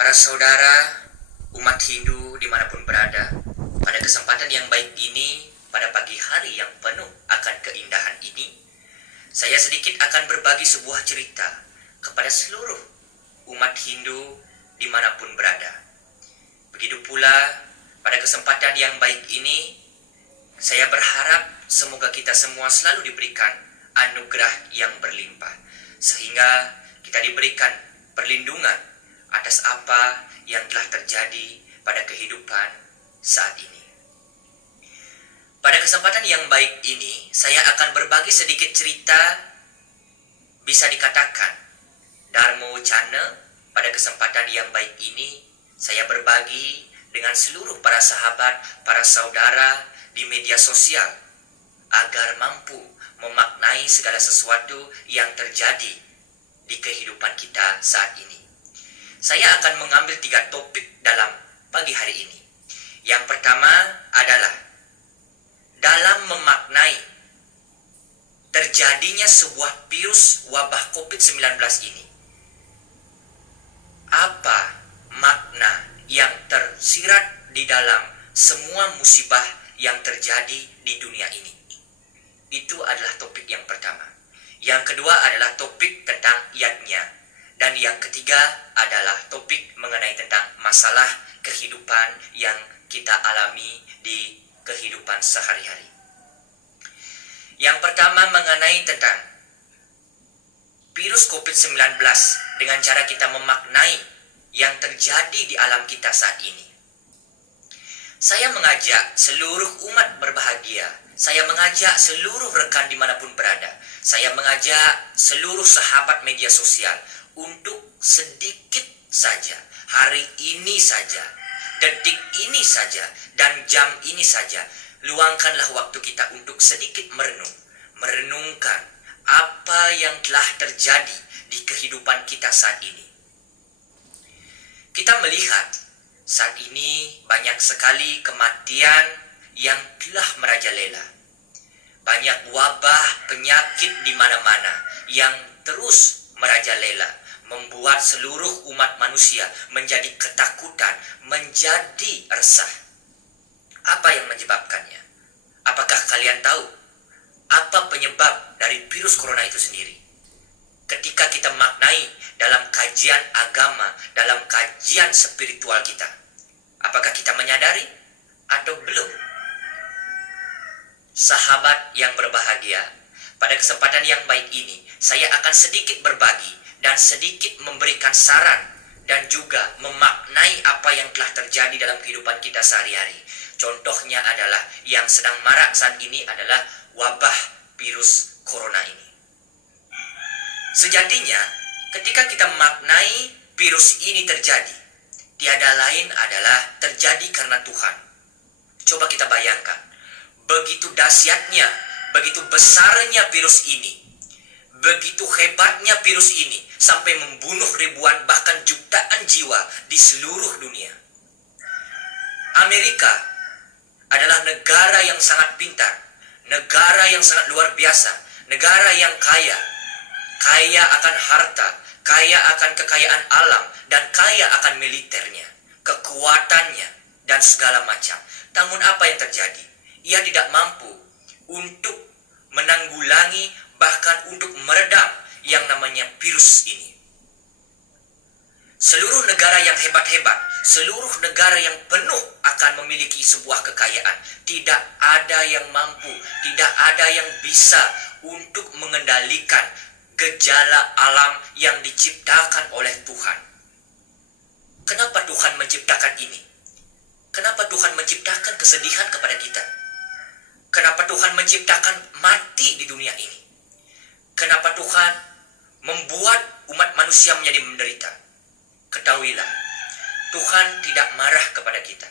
Para saudara, umat Hindu dimanapun berada, pada kesempatan yang baik ini, pada pagi hari yang penuh akan keindahan ini, saya sedikit akan berbagi sebuah cerita kepada seluruh umat Hindu dimanapun berada. Begitu pula, pada kesempatan yang baik ini, saya berharap semoga kita semua selalu diberikan anugerah yang berlimpah, sehingga kita diberikan perlindungan atas apa yang telah terjadi pada kehidupan saat ini. Pada kesempatan yang baik ini, saya akan berbagi sedikit cerita, bisa dikatakan Dharma Wacana. Pada kesempatan yang baik ini, saya berbagi dengan seluruh para sahabat, para saudara di media sosial, agar mampu memaknai segala sesuatu yang terjadi di kehidupan kita saat ini. Saya akan mengambil 3 topik dalam pagi hari ini. Yang pertama adalah dalam memaknai terjadinya sebuah virus wabah COVID-19 ini. Apa makna yang tersirat di dalam semua musibah yang terjadi di dunia ini? Itu adalah topik yang pertama. Yang kedua adalah topik tentang yatnya. Dan yang ketiga adalah topik mengenai tentang masalah kehidupan yang kita alami di kehidupan sehari-hari. Yang pertama mengenai tentang virus COVID-19 dengan cara kita memaknai yang terjadi di alam kita saat ini. Saya mengajak seluruh umat berbahagia. Saya mengajak seluruh rekan dimanapun berada. Saya mengajak seluruh sahabat media sosial untuk sedikit saja, hari ini saja, detik ini saja, dan jam ini saja, luangkanlah waktu kita untuk sedikit merenungkan apa yang telah terjadi di kehidupan kita saat ini. Kita melihat saat ini banyak sekali kematian yang telah merajalela. Banyak wabah penyakit di mana-mana yang terus merajalela, membuat seluruh umat manusia menjadi ketakutan, menjadi resah. Apa yang menyebabkannya? Apakah kalian tahu apa penyebab dari virus corona itu sendiri? Ketika kita maknai dalam kajian agama, dalam kajian spiritual kita, apakah kita menyadari atau belum? Sahabat yang berbahagia, pada kesempatan yang baik ini, saya akan sedikit berbagi dan sedikit memberikan saran dan juga memaknai apa yang telah terjadi dalam kehidupan kita sehari-hari. Contohnya adalah yang sedang marak saat ini adalah wabah virus corona ini. Sejatinya, ketika kita memaknai virus ini terjadi, tiada lain adalah terjadi karena Tuhan. Coba kita bayangkan, begitu dahsyatnya, begitu besarnya virus ini, begitu hebatnya virus ini sampai membunuh ribuan bahkan jutaan jiwa di seluruh dunia. Amerika adalah negara yang sangat pintar, negara yang sangat luar biasa, negara yang kaya akan harta, kaya akan kekayaan alam, dan kaya akan militernya, kekuatannya, dan segala macam. Namun apa yang terjadi? Ia tidak mampu untuk menanggulangi, bahkan untuk meredam yang namanya virus ini. Seluruh negara yang hebat-hebat, seluruh negara yang penuh akan memiliki sebuah kekayaan, tidak ada yang mampu, tidak ada yang bisa untuk mengendalikan gejala alam yang diciptakan oleh Tuhan. Kenapa Tuhan menciptakan ini? Kenapa Tuhan menciptakan kesedihan kepada kita? Kenapa Tuhan menciptakan mati di dunia ini? Kenapa Tuhan membuat umat manusia menjadi menderita? Ketahuilah, Tuhan tidak marah kepada kita.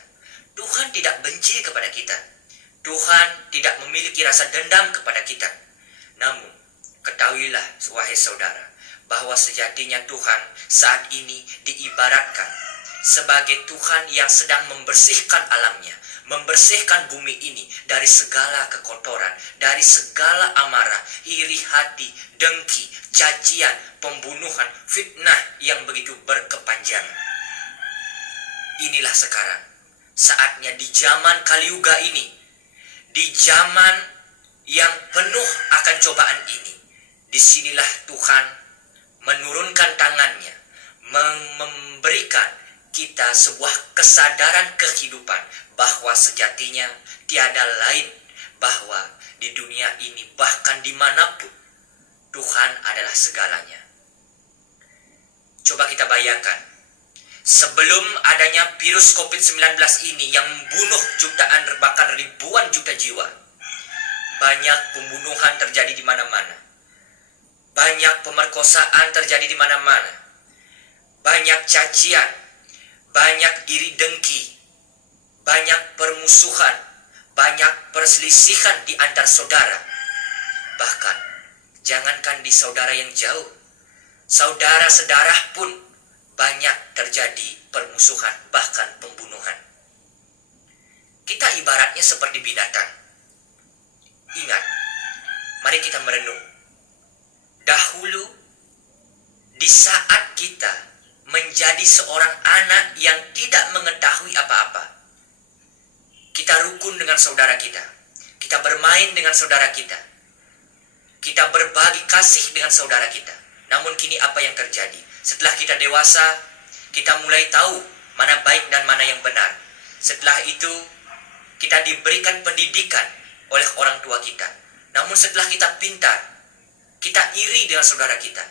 Tuhan tidak benci kepada kita. Tuhan tidak memiliki rasa dendam kepada kita. Namun, ketahuilah, wahai saudara, bahwa sejatinya Tuhan saat ini diibaratkan sebagai Tuhan yang sedang membersihkan alamnya, membersihkan bumi ini dari segala kekotoran, dari segala amarah, iri hati, dengki, cacian, pembunuhan, fitnah yang begitu berkepanjangan. inilah sekarang saatnya di zaman Kaliuga ini, di zaman yang penuh akan cobaan ini, disinilah Tuhan menurunkan tangannya, memberikan kita sebuah kesadaran kehidupan bahwa sejatinya tiada lain, bahwa di dunia ini bahkan dimanapun Tuhan adalah segalanya. Coba kita bayangkan, sebelum adanya virus COVID-19 ini yang membunuh jutaan bahkan ribuan juta jiwa, banyak pembunuhan terjadi di mana-mana, banyak pemerkosaan terjadi di mana-mana, banyak cacian, banyak iri dengki, banyak permusuhan, banyak perselisihan di antar saudara. Bahkan jangankan di saudara yang jauh, saudara sedarah pun banyak terjadi permusuhan, bahkan pembunuhan. Kita ibaratnya seperti binatang. Ingat, mari kita merenung. Dahulu, di saat kita menjadi seorang anak yang tidak mengetahui apa-apa, kita rukun dengan saudara kita, kita bermain dengan saudara kita, kita berbagi kasih dengan saudara kita. Namun kini apa yang terjadi? Setelah kita dewasa, kita mulai tahu mana baik dan mana yang benar. Setelah itu, kita diberikan pendidikan oleh orang tua kita. Namun setelah kita pintar, kita iri dengan saudara kita.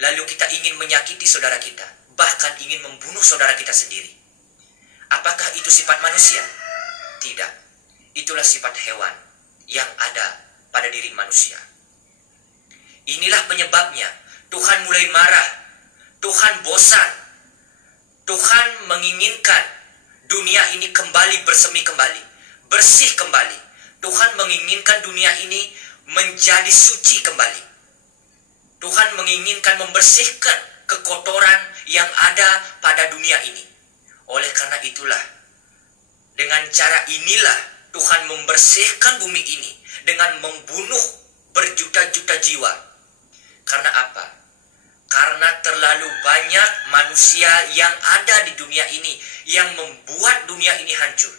Lalu kita ingin menyakiti saudara kita, bahkan ingin membunuh saudara kita sendiri. Apakah itu sifat manusia? Tidak. Itulah sifat hewan yang ada pada diri manusia. Inilah penyebabnya Tuhan mulai marah, Tuhan bosan, Tuhan menginginkan dunia ini kembali bersemi kembali, bersih kembali. Tuhan menginginkan dunia ini menjadi suci kembali. Tuhan menginginkan membersihkan kekotoran yang ada pada dunia ini. Oleh karena itulah, dengan cara inilah Tuhan membersihkan bumi ini dengan membunuh berjuta-juta jiwa. Karena apa? Karena terlalu banyak manusia yang ada di dunia ini yang membuat dunia ini hancur.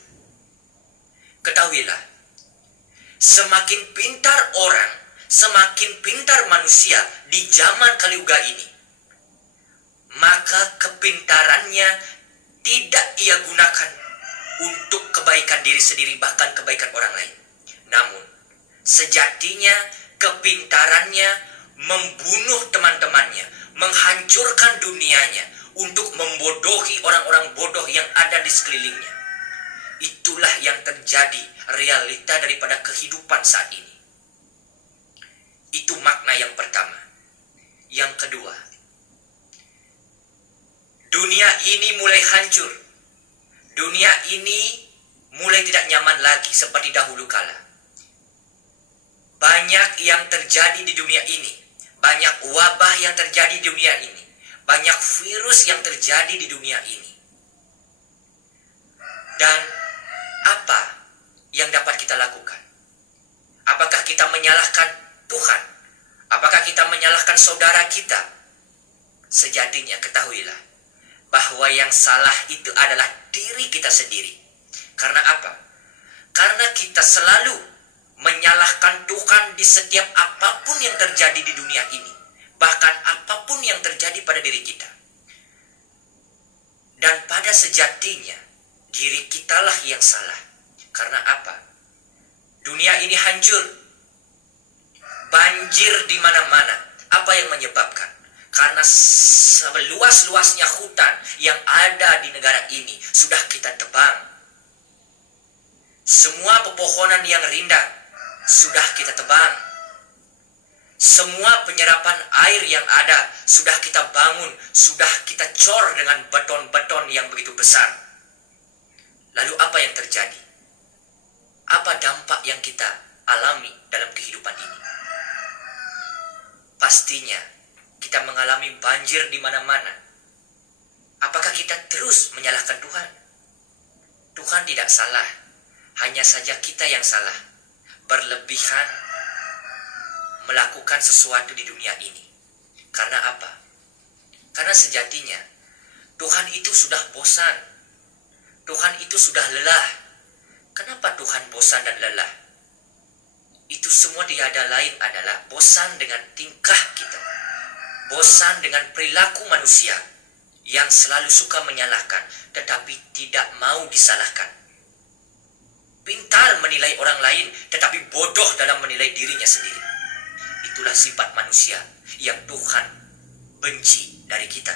Ketahuilah, semakin pintar orang, semakin pintar manusia di zaman Kaliuga ini, maka kepintarannya tidak ia gunakan untuk kebaikan diri sendiri, bahkan kebaikan orang lain. Namun, sejatinya kepintarannya membunuh teman-temannya, menghancurkan dunianya untuk membodohi orang-orang bodoh yang ada di sekelilingnya. Itulah yang terjadi realita daripada kehidupan saat ini. Itu makna yang pertama. Yang kedua, dunia ini mulai hancur. Dunia ini mulai tidak nyaman lagi seperti dahulu kala. Banyak yang terjadi di dunia ini. Banyak wabah yang terjadi di dunia ini. Banyak virus yang terjadi di dunia ini. Dan apa yang dapat kita lakukan? Apakah kita menyalahkan Tuhan? Apakah kita menyalahkan saudara kita? Sejatinya ketahuilah bahwa yang salah itu adalah diri kita sendiri. Karena apa? Karena kita selalu menyalahkan Tuhan di setiap apapun yang terjadi di dunia ini. Bahkan apapun yang terjadi pada diri kita. Dan pada sejatinya, diri kitalah yang salah. Karena apa? Dunia ini hancur. Banjir di mana-mana. Apa yang menyebabkan? Karena seluas-luasnya hutan yang ada di negara ini sudah kita tebang. Semua pepohonan yang rindang sudah kita tebang. Semua penyerapan air yang ada sudah kita bangun, sudah kita cor dengan beton-beton yang begitu besar. Lalu apa yang terjadi? Apa dampak yang kita alami dalam kehidupan ini? Pastinya kita mengalami banjir di mana-mana. Apakah kita terus menyalahkan Tuhan? Tuhan tidak salah, hanya saja kita yang salah. Berlebihan melakukan sesuatu di dunia ini. Karena apa? Karena sejatinya Tuhan itu sudah bosan. Tuhan itu sudah lelah. Kenapa Tuhan bosan dan lelah? Itu semua tiada lain adalah bosan dengan tingkah kita. Bosan dengan perilaku manusia yang selalu suka menyalahkan tetapi tidak mau disalahkan. Pintar menilai orang lain tetapi bodoh dalam menilai dirinya sendiri. Itulah sifat manusia yang Tuhan benci dari kita.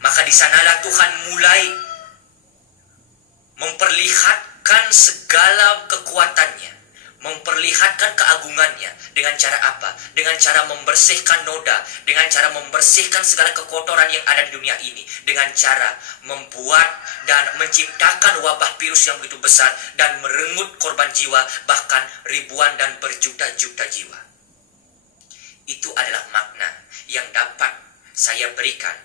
Maka di sanalah Tuhan mulai memperlihatkan segala kekuatannya, memperlihatkan keagungannya. Dengan cara apa? Dengan cara membersihkan noda, dengan cara membersihkan segala kekotoran yang ada di dunia ini, dengan cara membuat dan menciptakan wabah virus yang begitu besar dan merenggut korban jiwa, bahkan ribuan dan berjuta-juta jiwa. Itu adalah makna yang dapat saya berikan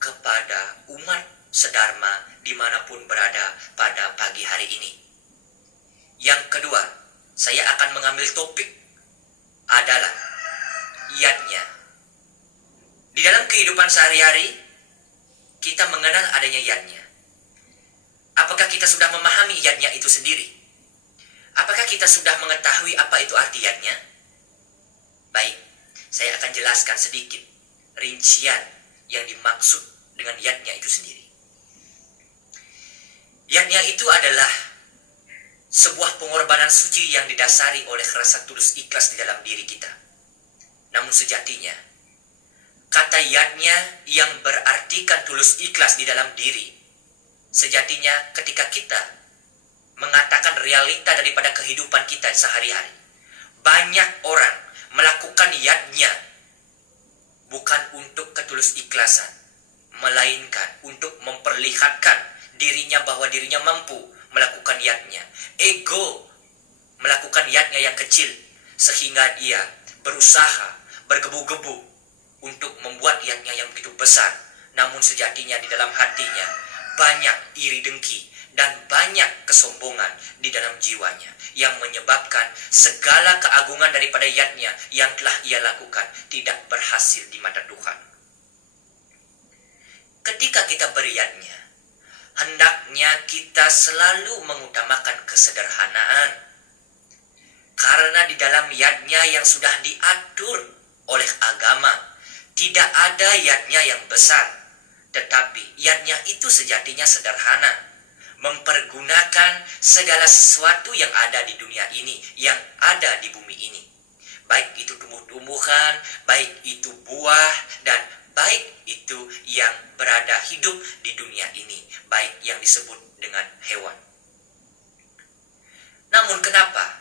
kepada umat sedharma dimanapun berada pada pagi hari ini. Yang kedua, saya akan mengambil topik adalah yadnya. Di dalam kehidupan sehari-hari, kita mengenal adanya yadnya. Apakah kita sudah memahami yadnya itu sendiri? Apakah kita sudah mengetahui apa itu arti yadnya? Baik, saya akan jelaskan sedikit rincian yang dimaksud dengan yadnya itu sendiri. Yadnya itu adalah sebuah pengorbanan suci yang didasari oleh rasa tulus ikhlas di dalam diri kita. Namun sejatinya, kata yadnya yang berartikan tulus ikhlas di dalam diri, sejatinya ketika kita mengatakan realita daripada kehidupan kita sehari-hari, banyak orang melakukan yadnya bukan untuk ketulus ikhlasan, melainkan untuk memperlihatkan dirinya bahwa dirinya mampu melakukan yadnya. Ego melakukan yadnya yang kecil sehingga dia berusaha bergebu-gebu untuk membuat yadnya yang begitu besar. Namun sejatinya di dalam hatinya banyak iri dengki dan banyak kesombongan di dalam jiwanya yang menyebabkan segala keagungan daripada yadnya yang telah ia lakukan tidak berhasil di mata Tuhan. Ketika kita beryadnya, hendaknya kita selalu mengutamakan kesederhanaan. Karena di dalam yadnya yang sudah diatur oleh agama, tidak ada yadnya yang besar. Tetapi yadnya itu sejatinya sederhana. Mempergunakan segala sesuatu yang ada di dunia ini, yang ada di bumi ini. Baik itu tumbuh-tumbuhan, baik itu buah, dan baik itu yang berada hidup di dunia ini, baik yang disebut dengan hewan. Namun kenapa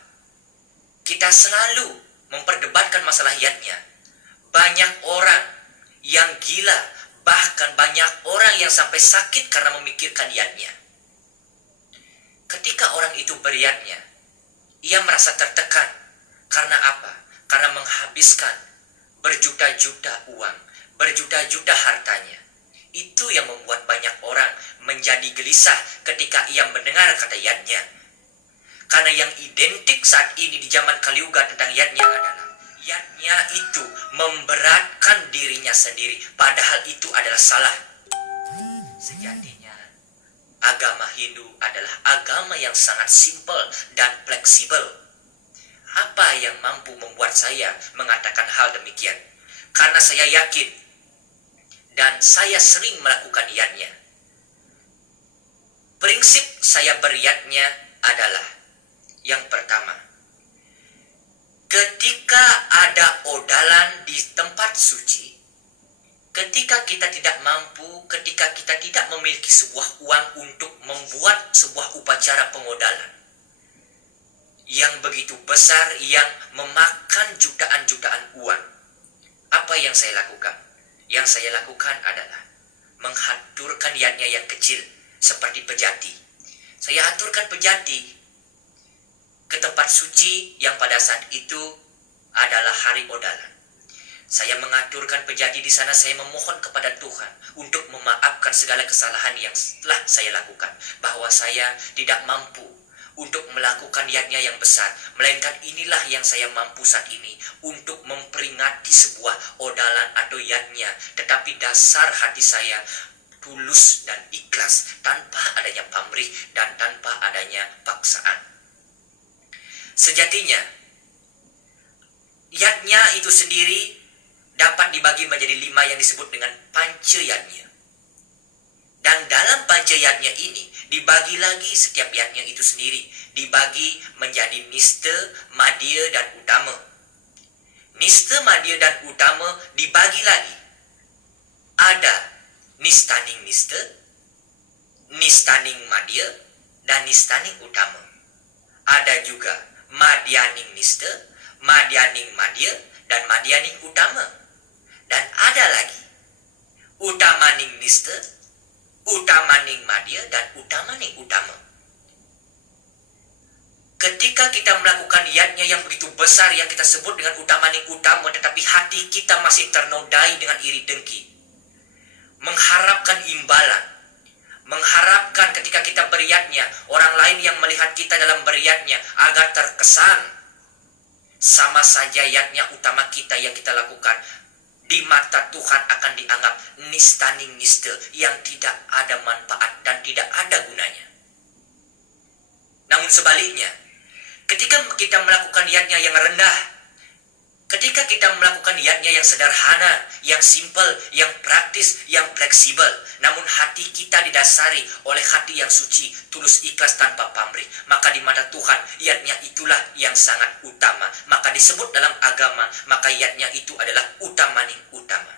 kita selalu memperdebatkan masalah yadnya? Banyak orang yang gila, bahkan banyak orang yang sampai sakit karena memikirkan yadnya. Ketika orang itu beryadnya, ia merasa tertekan. Karena apa? Karena menghabiskan berjuta-juta uang, berjuta-juta hartanya. Itu yang membuat banyak orang menjadi gelisah ketika ia mendengar kata yadnya. Karena yang identik saat ini di zaman Kaliuga tentang yadnya adalah yadnya itu memberatkan dirinya sendiri, padahal itu adalah salah. Sejatinya agama Hindu adalah agama yang sangat simpel dan fleksibel. Apa yang mampu membuat saya mengatakan hal demikian? Karena saya yakin dan saya sering melakukan yadnya. Prinsip saya beryadnya adalah yang pertama, ketika ada odalan di tempat suci, ketika kita tidak mampu, ketika kita tidak memiliki sebuah uang untuk membuat sebuah upacara pengodalan yang begitu besar, yang memakan jutaan-jutaan uang, apa yang saya lakukan? Yang saya lakukan adalah menghaturkan yadnya yang kecil, seperti pejati. Saya aturkan pejati ke tempat suci yang pada saat itu adalah hari odalan. Saya mengaturkan pejati di sana, saya memohon kepada Tuhan untuk memaafkan segala kesalahan yang telah saya lakukan. Bahwa saya tidak mampu untuk melakukan yadnya yang besar, melainkan inilah yang saya mampu saat ini untuk memperingati sebuah odalan atau yadnya. Tetapi dasar hati saya tulus dan ikhlas, tanpa adanya pamrih dan tanpa adanya paksaan. Sejatinya, yatnya itu sendiri dapat dibagi menjadi 5 yang disebut dengan panca yatnya. Dan dalam panca yatnya ini, dibagi lagi setiap yatnya itu sendiri, dibagi menjadi nista, madya, dan utama. Nista, madya, dan utama dibagi lagi. Ada nistaning nista, nistaning madya, dan nistaning utama. Ada juga madyaning nista, madyaning madya, dan madyaning utama. Dan ada lagi utamaning nista, utamaning madya, dan utamaning utama. Ketika kita melakukan yatnya yang begitu besar yang kita sebut dengan utamaning utama, tetapi hati kita masih ternodai dengan iri dengki, mengharapkan imbalan, mengharapkan ketika kita beriatnya, orang lain yang melihat kita dalam beriatnya agar terkesan, sama saja yatnya utama kita yang kita lakukan di mata Tuhan akan dianggap nistaning nista yang tidak ada manfaat dan tidak ada gunanya. Namun sebaliknya, ketika kita melakukan yatnya yang rendah, ketika kita melakukan yatnya yang sederhana, yang simpel, yang praktis, yang fleksibel, namun hati kita didasari oleh hati yang suci, tulus ikhlas tanpa pamrih, maka di mata Tuhan yatnya itulah yang sangat utama. Maka disebut dalam agama, maka yatnya itu adalah utamaning utama.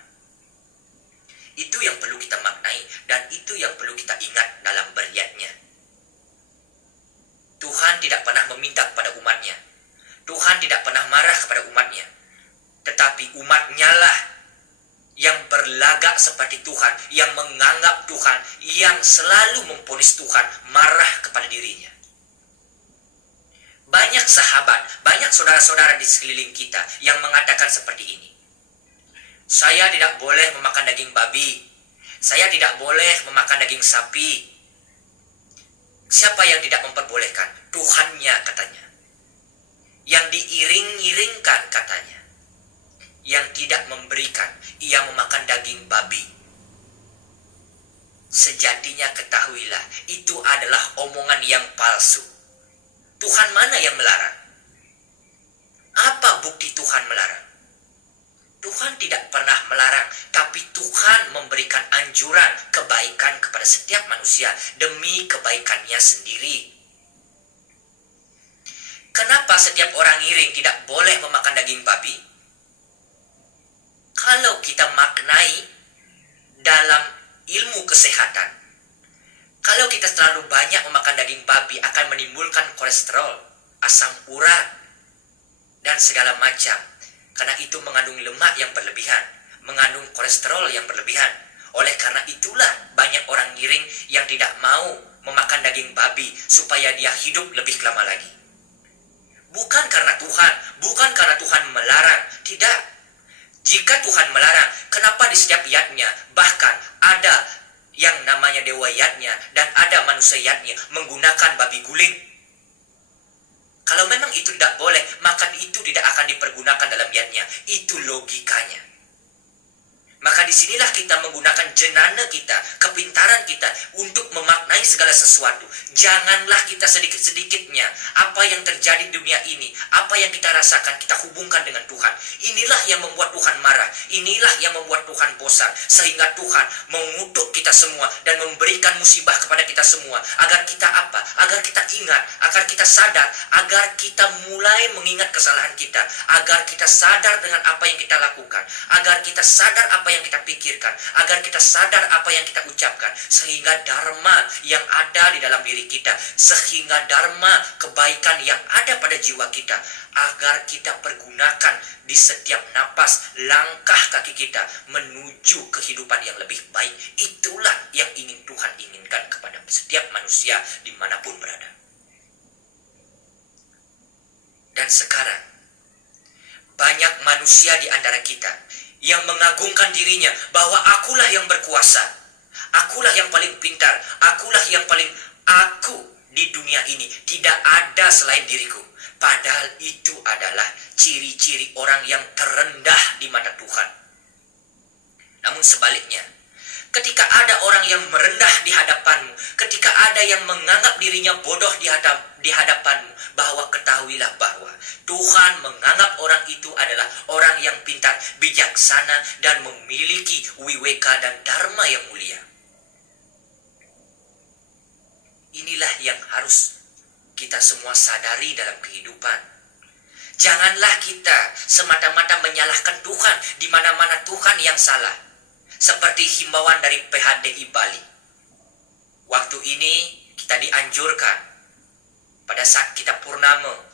Itu yang perlu kita maknai dan itu yang perlu kita ingat dalam beryatnya. Tuhan tidak pernah meminta kepada umatnya, Tuhan tidak pernah marah kepada umatnya, tetapi umatnya lah yang berlagak seperti Tuhan, yang menganggap Tuhan, yang selalu memponis Tuhan marah kepada dirinya. Banyak sahabat, banyak saudara-saudara di sekeliling kita yang mengatakan seperti ini. Saya tidak boleh memakan daging babi, saya tidak boleh memakan daging sapi. Siapa yang tidak memperbolehkan? Tuhannya, katanya. Yang diiring-iringkan, katanya. Yang tidak memberikan, ia memakan daging babi. Sejatinya ketahuilah, itu adalah omongan yang palsu. Tuhan mana yang melarang? Apa bukti Tuhan melarang? Tuhan tidak pernah melarang, tapi Tuhan memberikan anjuran kebaikan kepada setiap manusia demi kebaikannya sendiri. Kenapa setiap orang ngiring tidak boleh memakan daging babi? Kalau kita maknai dalam ilmu kesehatan, kalau kita terlalu banyak memakan daging babi akan menimbulkan kolesterol, asam urat, dan segala macam. Karena itu mengandung lemak yang berlebihan, mengandung kolesterol yang berlebihan. Oleh karena itulah banyak orang ngiring yang tidak mau memakan daging babi supaya dia hidup lebih lama lagi. Bukan karena Tuhan, bukan karena Tuhan melarang, tidak. Jika Tuhan melarang, kenapa di setiap yatnya bahkan ada yang namanya dewa yatnya dan ada manusia yatnya menggunakan babi guling? Kalau memang itu tidak boleh, maka itu tidak akan dipergunakan dalam yatnya. Itu logikanya. Maka disinilah kita menggunakan jenana kita, kepintaran kita untuk memaknai segala sesuatu. Janganlah kita sedikit-sedikitnya apa yang terjadi di dunia ini, apa yang kita rasakan, kita hubungkan dengan Tuhan. Inilah yang membuat Tuhan marah, inilah yang membuat Tuhan bosan, sehingga Tuhan mengutuk kita semua dan memberikan musibah kepada kita semua. Agar kita apa? Agar kita ingat, agar kita sadar, agar kita mulai mengingat kesalahan kita, agar kita sadar dengan apa yang kita lakukan, agar kita sadar apa yang kita pikirkan, agar kita sadar apa yang kita ucapkan, sehingga dharma yang ada di dalam diri kita, sehingga dharma kebaikan yang ada pada jiwa kita, agar kita pergunakan di setiap napas langkah kaki kita menuju kehidupan yang lebih baik. Itulah yang ingin Tuhan inginkan kepada setiap manusia dimanapun berada. Dan sekarang banyak manusia di antara kita yang mengagungkan dirinya bahwa akulah yang berkuasa, akulah yang paling pintar, akulah yang paling aku di dunia ini, tidak ada selain diriku. Padahal itu adalah ciri-ciri orang yang terendah di mata Tuhan. Namun sebaliknya, Ketika ada orang yang merendah di hadapanmu, ketika ada yang menganggap dirinya bodoh di hadapanmu, bahwa ketahuilah bahwa Tuhan menganggap orang itu adalah orang yang pintar, bijaksana, dan memiliki wiweka dan dharma yang mulia. Inilah yang harus kita semua sadari dalam kehidupan. Janganlah kita semata-mata menyalahkan Tuhan di mana-mana Tuhan yang salah. Seperti himbauan dari PHDI Bali. Waktu ini kita dianjurkan pada saat kita purnama.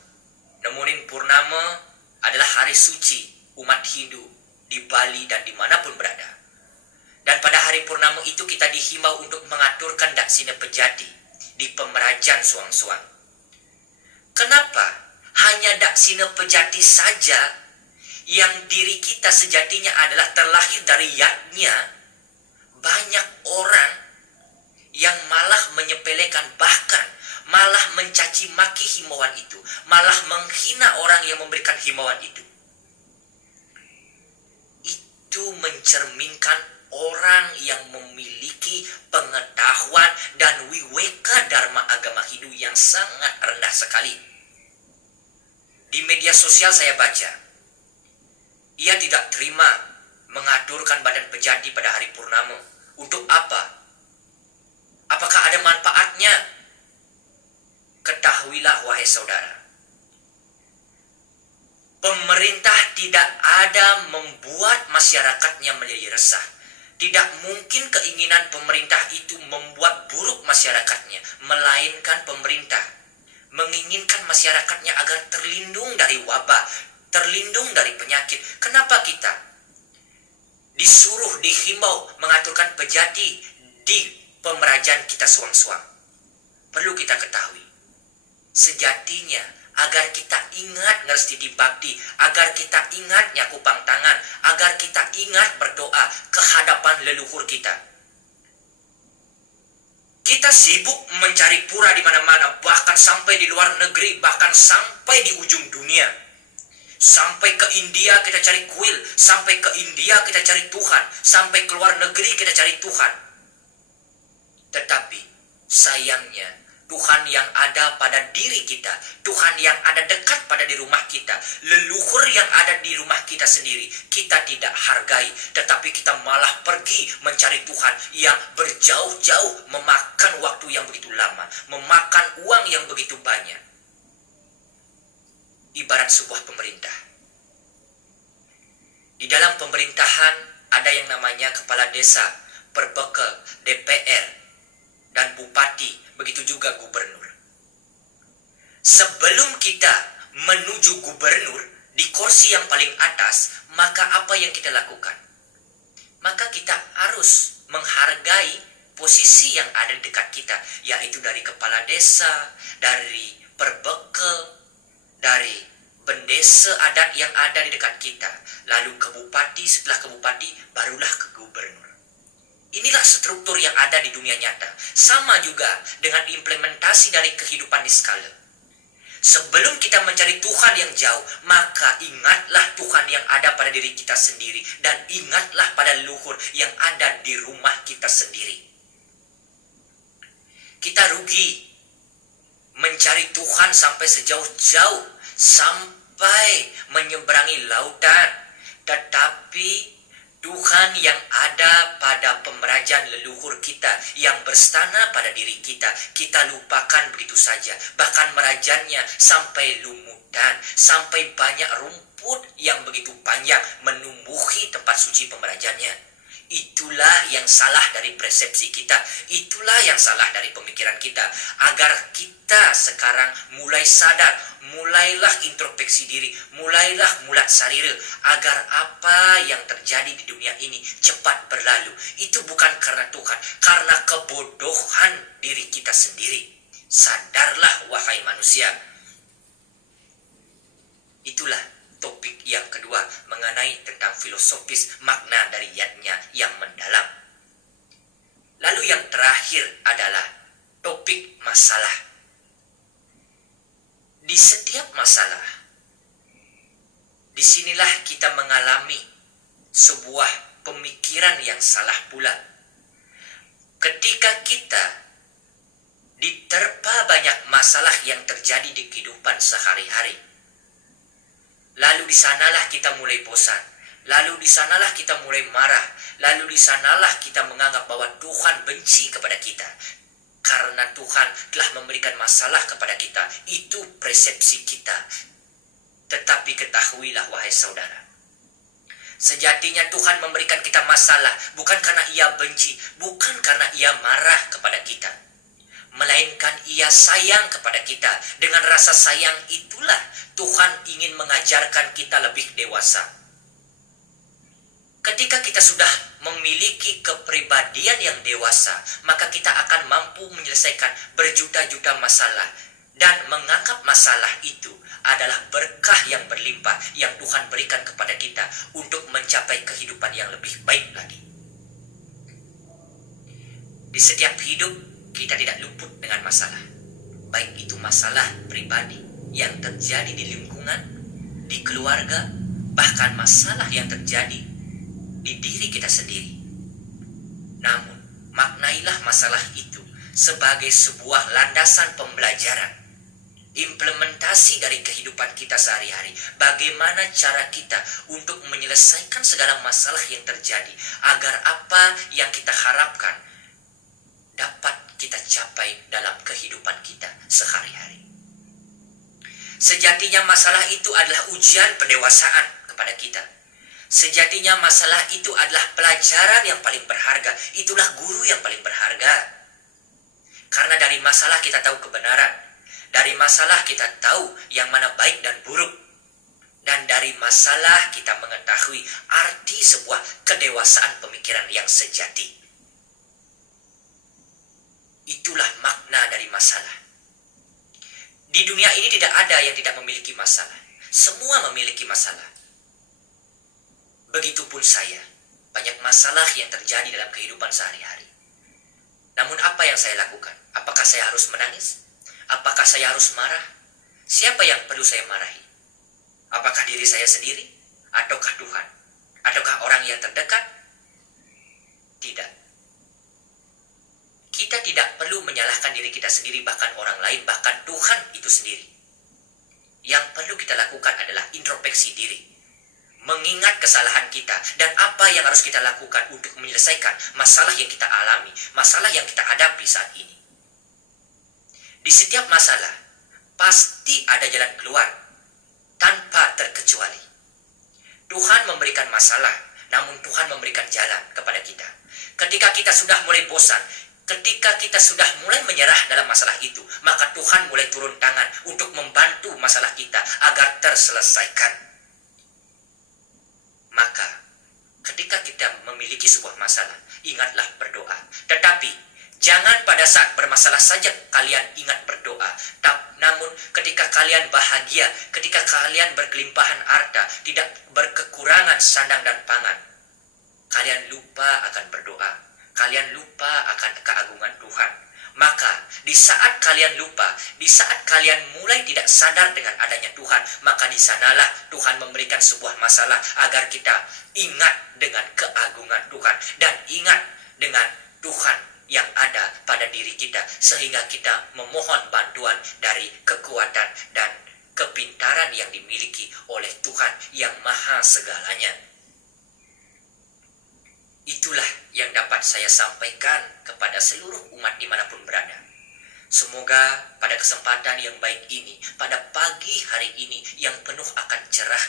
Nemuin purnama adalah hari suci umat Hindu di Bali dan dimanapun berada. Dan pada hari purnama itu kita dihimbau untuk mengaturkan daksina pejati di Pemerajan Suang-Suang. Kenapa hanya daksina pejati saja yang diri kita sejatinya adalah terlahir dari yatnya? Banyak orang yang malah menyepelekan, bahkan malah mencaci maki himbauan itu, malah menghina orang yang memberikan himbauan itu. Itu mencerminkan orang yang memiliki pengetahuan dan wiweka dharma agama Hindu yang sangat rendah sekali. Di media sosial saya baca, ia tidak terima mengaturkan badan pejati pada hari purnama. Untuk apa? Apakah ada manfaatnya? Ketahuilah wahai saudara, pemerintah tidak ada membuat masyarakatnya menjadi resah. Tidak mungkin keinginan pemerintah itu membuat buruk masyarakatnya, melainkan pemerintah menginginkan masyarakatnya agar terlindung dari wabah, terlindung dari penyakit. Kenapa kita disuruh, dihimbau mengaturkan pejati di Pemerajan kita Suang-Suang? Perlu kita ketahui, sejatinya agar kita ingat ngerstiti bakti, agar kita ingat nyakupang tangan, agar kita ingat berdoa ke hadapan leluhur kita. Kita sibuk mencari pura di mana-mana, bahkan sampai di luar negeri, bahkan sampai di ujung dunia. Sampai ke India kita cari kuil, sampai ke India kita cari Tuhan, sampai ke luar negeri kita cari Tuhan. Tetapi sayangnya Tuhan yang ada pada diri kita, Tuhan yang ada dekat pada di rumah kita, leluhur yang ada di rumah kita sendiri, kita tidak hargai, tetapi kita malah pergi mencari Tuhan yang berjauh-jauh, memakan waktu yang begitu lama, memakan uang yang begitu banyak. Ibarat sebuah pemerintah. Di dalam pemerintahan ada yang namanya kepala desa, perbekel, DPR, dan bupati, begitu juga gubernur. Sebelum kita menuju gubernur di kursi yang paling atas, maka apa yang kita lakukan? Maka kita harus menghargai posisi yang ada di dekat kita, yaitu dari kepala desa, dari perbekel, dari bendesa adat yang ada di dekat kita, lalu ke bupati, setelah ke bupati barulah ke gubernur. Inilah struktur yang ada di dunia nyata. Sama juga dengan implementasi dari kehidupan di skala. Sebelum kita mencari Tuhan yang jauh, maka ingatlah Tuhan yang ada pada diri kita sendiri, dan ingatlah pada leluhur yang ada di rumah kita sendiri. Kita rugi mencari Tuhan sampai sejauh-jauh, sampai menyeberangi lautan, tetapi Tuhan yang ada pada pemerajan leluhur kita, yang berstana pada diri kita, kita lupakan begitu saja. Bahkan merajannya sampai lumutan, sampai banyak rumput yang begitu panjang menumbuhi tempat suci pemerajannya. Itulah yang salah dari persepsi kita, itulah yang salah dari pemikiran kita. Agar kita sekarang mulai sadar, mulailah introspeksi diri, mulailah mulat sarira, agar apa yang terjadi di dunia ini cepat berlalu. Itu bukan karena Tuhan, karena kebodohan diri kita sendiri. Sadarlah wahai manusia. Itulah topik yang kedua mengenai tentang filosofis makna dari yatnya yang mendalam. Lalu yang terakhir adalah topik masalah. Di setiap masalah, disinilah kita mengalami sebuah pemikiran yang salah pula. Ketika kita diterpa banyak masalah yang terjadi di kehidupan sehari-hari, lalu di sanalah kita mulai bosan, lalu di sanalah kita mulai marah, lalu di sanalah kita menganggap bahwa Tuhan benci kepada kita karena Tuhan telah memberikan masalah kepada kita. Itu persepsi kita. Tetapi ketahuilah wahai saudara, sejatinya Tuhan memberikan kita masalah bukan karena Ia benci, bukan karena Ia marah kepada kita, melainkan Ia sayang kepada kita. Dengan rasa sayang itulah Tuhan ingin mengajarkan kita lebih dewasa. Ketika kita sudah memiliki kepribadian yang dewasa, maka kita akan mampu menyelesaikan berjuta-juta masalah dan menganggap masalah itu adalah berkah yang berlimpah yang Tuhan berikan kepada kita untuk mencapai kehidupan yang lebih baik lagi. Di setiap hidup kita tidak luput dengan masalah, baik itu masalah pribadi yang terjadi di lingkungan, di keluarga, bahkan masalah yang terjadi di diri kita sendiri. Namun, maknailah masalah itu sebagai sebuah landasan pembelajaran, implementasi dari kehidupan kita sehari-hari. Bagaimana cara kita untuk menyelesaikan segala masalah yang terjadi, agar apa yang kita harapkan dapat kita capai dalam kehidupan kita sehari-hari. Sejatinya masalah itu adalah ujian pendewasaan kepada kita. Sejatinya masalah itu adalah pelajaran yang paling berharga. Itulah guru yang paling berharga. Karena dari masalah kita tahu kebenaran. Dari masalah kita tahu yang mana baik dan buruk. Dan dari masalah kita mengetahui arti sebuah kedewasaan pemikiran yang sejati. Itulah makna dari masalah. Di dunia ini tidak ada yang tidak memiliki masalah. Semua memiliki masalah. Begitupun saya, banyak masalah yang terjadi dalam kehidupan sehari-hari. Namun apa yang saya lakukan? Apakah saya harus menangis? Apakah saya harus marah? Siapa yang perlu saya marahi? Apakah diri saya sendiri? Ataukah Tuhan? Ataukah orang yang terdekat? Tidak. Kita tidak perlu menyalahkan diri kita sendiri, bahkan orang lain, bahkan Tuhan itu sendiri. Yang perlu kita lakukan adalah introspeksi diri. Mengingat kesalahan kita dan apa yang harus kita lakukan untuk menyelesaikan masalah yang kita alami, masalah yang kita hadapi saat ini. Di setiap masalah, pasti ada jalan keluar, tanpa terkecuali. Tuhan memberikan masalah, namun Tuhan memberikan jalan kepada kita. Ketika kita sudah mulai bosan, ketika kita sudah mulai menyerah dalam masalah itu, maka Tuhan mulai turun tangan untuk membantu masalah kita agar terselesaikan. Maka, ketika kita memiliki sebuah masalah, ingatlah berdoa. Tetapi, jangan pada saat bermasalah saja kalian ingat berdoa. Namun, ketika kalian bahagia, ketika kalian berkelimpahan harta, tidak berkekurangan sandang dan pangan, kalian lupa akan berdoa. Kalian lupa akan keagungan Tuhan. Maka, di saat kalian lupa, di saat kalian mulai tidak sadar dengan adanya Tuhan, maka di sanalah Tuhan memberikan sebuah masalah agar kita ingat dengan keagungan Tuhan dan ingat dengan Tuhan yang ada pada diri kita, sehingga kita memohon bantuan dari kekuatan dan kepintaran yang dimiliki oleh Tuhan yang maha segalanya. Itulah yang dapat saya sampaikan kepada seluruh umat dimanapun berada. Semoga pada kesempatan yang baik ini, pada pagi hari ini yang penuh akan cerah,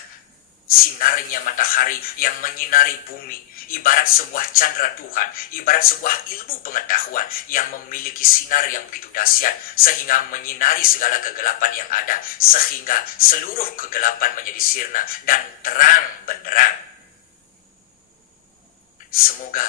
sinarnya matahari yang menyinari bumi, ibarat sebuah candra Tuhan, ibarat sebuah ilmu pengetahuan yang memiliki sinar yang begitu dahsyat, sehingga menyinari segala kegelapan yang ada, sehingga seluruh kegelapan menjadi sirna dan terang benderang. Semoga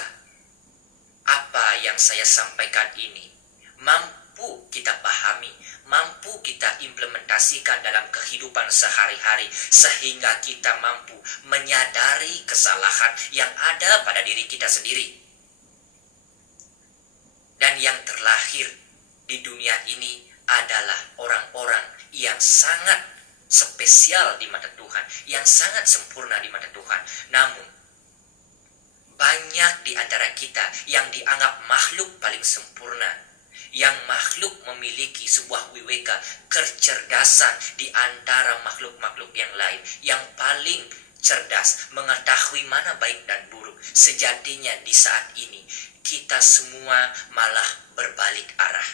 apa yang saya sampaikan ini mampu kita pahami, mampu kita implementasikan dalam kehidupan sehari-hari, sehingga kita mampu menyadari kesalahan yang ada pada diri kita sendiri. Dan yang terlahir di dunia ini adalah orang-orang yang sangat spesial di mata Tuhan, yang sangat sempurna di mata Tuhan. Namun, banyak di antara kita yang dianggap makhluk paling sempurna, yang makhluk memiliki sebuah wiweka, kecerdasan di antara makhluk-makhluk yang lain, yang paling cerdas, mengetahui mana baik dan buruk. Sejatinya di saat ini, kita semua malah berbalik arah.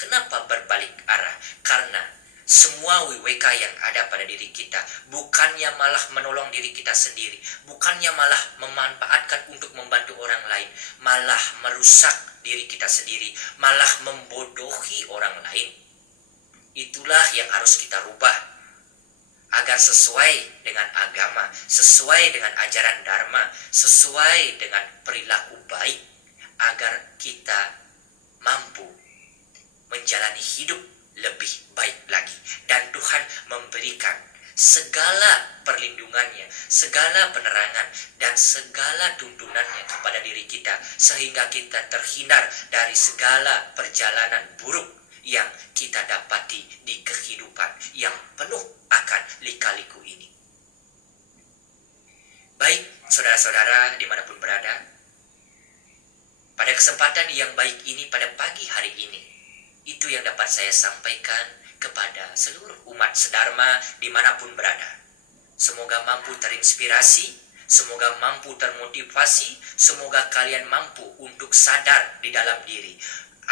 Kenapa berbalik arah? Karena semua wiweka yang ada pada diri kita bukannya malah menolong diri kita sendiri, bukannya malah memanfaatkan untuk membantu orang lain, malah merusak diri kita sendiri, malah membodohi orang lain. Itulah yang harus kita rubah agar sesuai dengan agama, sesuai dengan ajaran Dharma, sesuai dengan perilaku baik, agar kita mampu menjalani hidup lebih baik lagi, dan Tuhan memberikan segala perlindungannya, segala penerangan, dan segala tuntunannya kepada diri kita, sehingga kita terhindar dari segala perjalanan buruk yang kita dapati di kehidupan yang penuh akan lika-liku ini. Baik, saudara-saudara dimanapun berada, pada kesempatan yang baik ini, pada pagi hari ini, itu yang dapat saya sampaikan kepada seluruh umat sedharma dimanapun berada. Semoga mampu terinspirasi, semoga mampu termotivasi, semoga kalian mampu untuk sadar di dalam diri,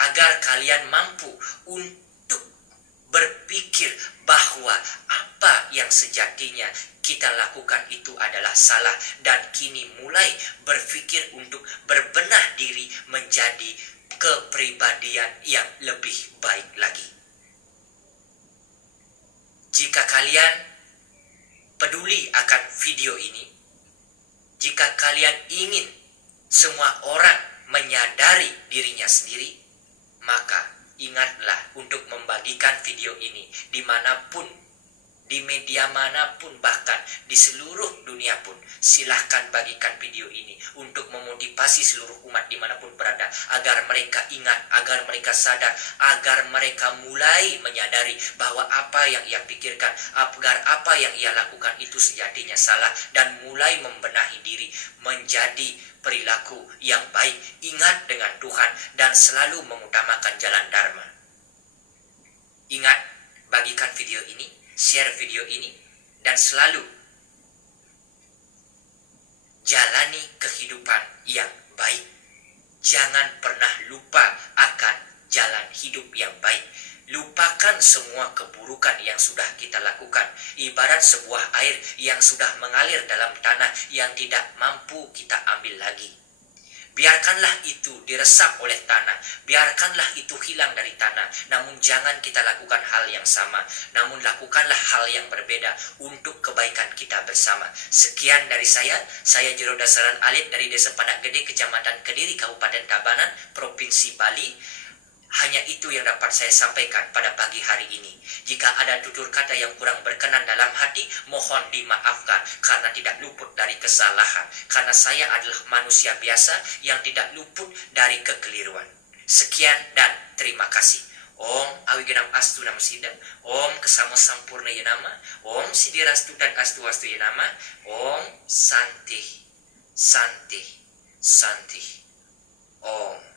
agar kalian mampu untuk berpikir bahwa apa yang sejatinya kita lakukan itu adalah salah, dan kini mulai berpikir untuk berbenah diri menjadi kepribadian yang lebih baik lagi. Jika kalian peduli akan video ini, jika kalian ingin semua orang menyadari dirinya sendiri, maka ingatlah untuk membagikan video ini dimanapun, di media manapun, bahkan di seluruh dunia pun. Silahkan bagikan video ini untuk memotivasi seluruh umat dimanapun berada, agar mereka ingat, agar mereka sadar, agar mereka mulai menyadari bahwa apa yang ia pikirkan, agar apa yang ia lakukan itu sejatinya salah, dan mulai membenahi diri menjadi perilaku yang baik, ingat dengan Tuhan, dan selalu mengutamakan jalan Dharma. Ingat, bagikan video ini, share video ini, dan selalu jalani kehidupan yang baik. Jangan pernah lupa akan jalan hidup yang baik. Lupakan semua keburukan yang sudah kita lakukan. Ibarat sebuah air yang sudah mengalir dalam tanah yang tidak mampu kita ambil lagi. Biarkanlah itu diresap oleh tanah, biarkanlah itu hilang dari tanah. Namun jangan kita lakukan hal yang sama, namun lakukanlah hal yang berbeda untuk kebaikan kita bersama. Sekian dari saya Jero Dasaran Alit dari Desa Padak Gede, Kecamatan Kediri, Kabupaten Tabanan, Provinsi Bali. Hanya itu yang dapat saya sampaikan pada pagi hari ini. Jika ada tutur kata yang kurang berkenan dalam hati, mohon dimaafkan karena tidak luput dari kesalahan. Karena saya adalah manusia biasa yang tidak luput dari kekeliruan. Sekian dan terima kasih. Om Awigenam Astu Nam Sidam, Om Kesamo Sampurna Yanama, Om Sidirastu dan Astu Astu Yanama, Om Santi, Santi, Santi, Om.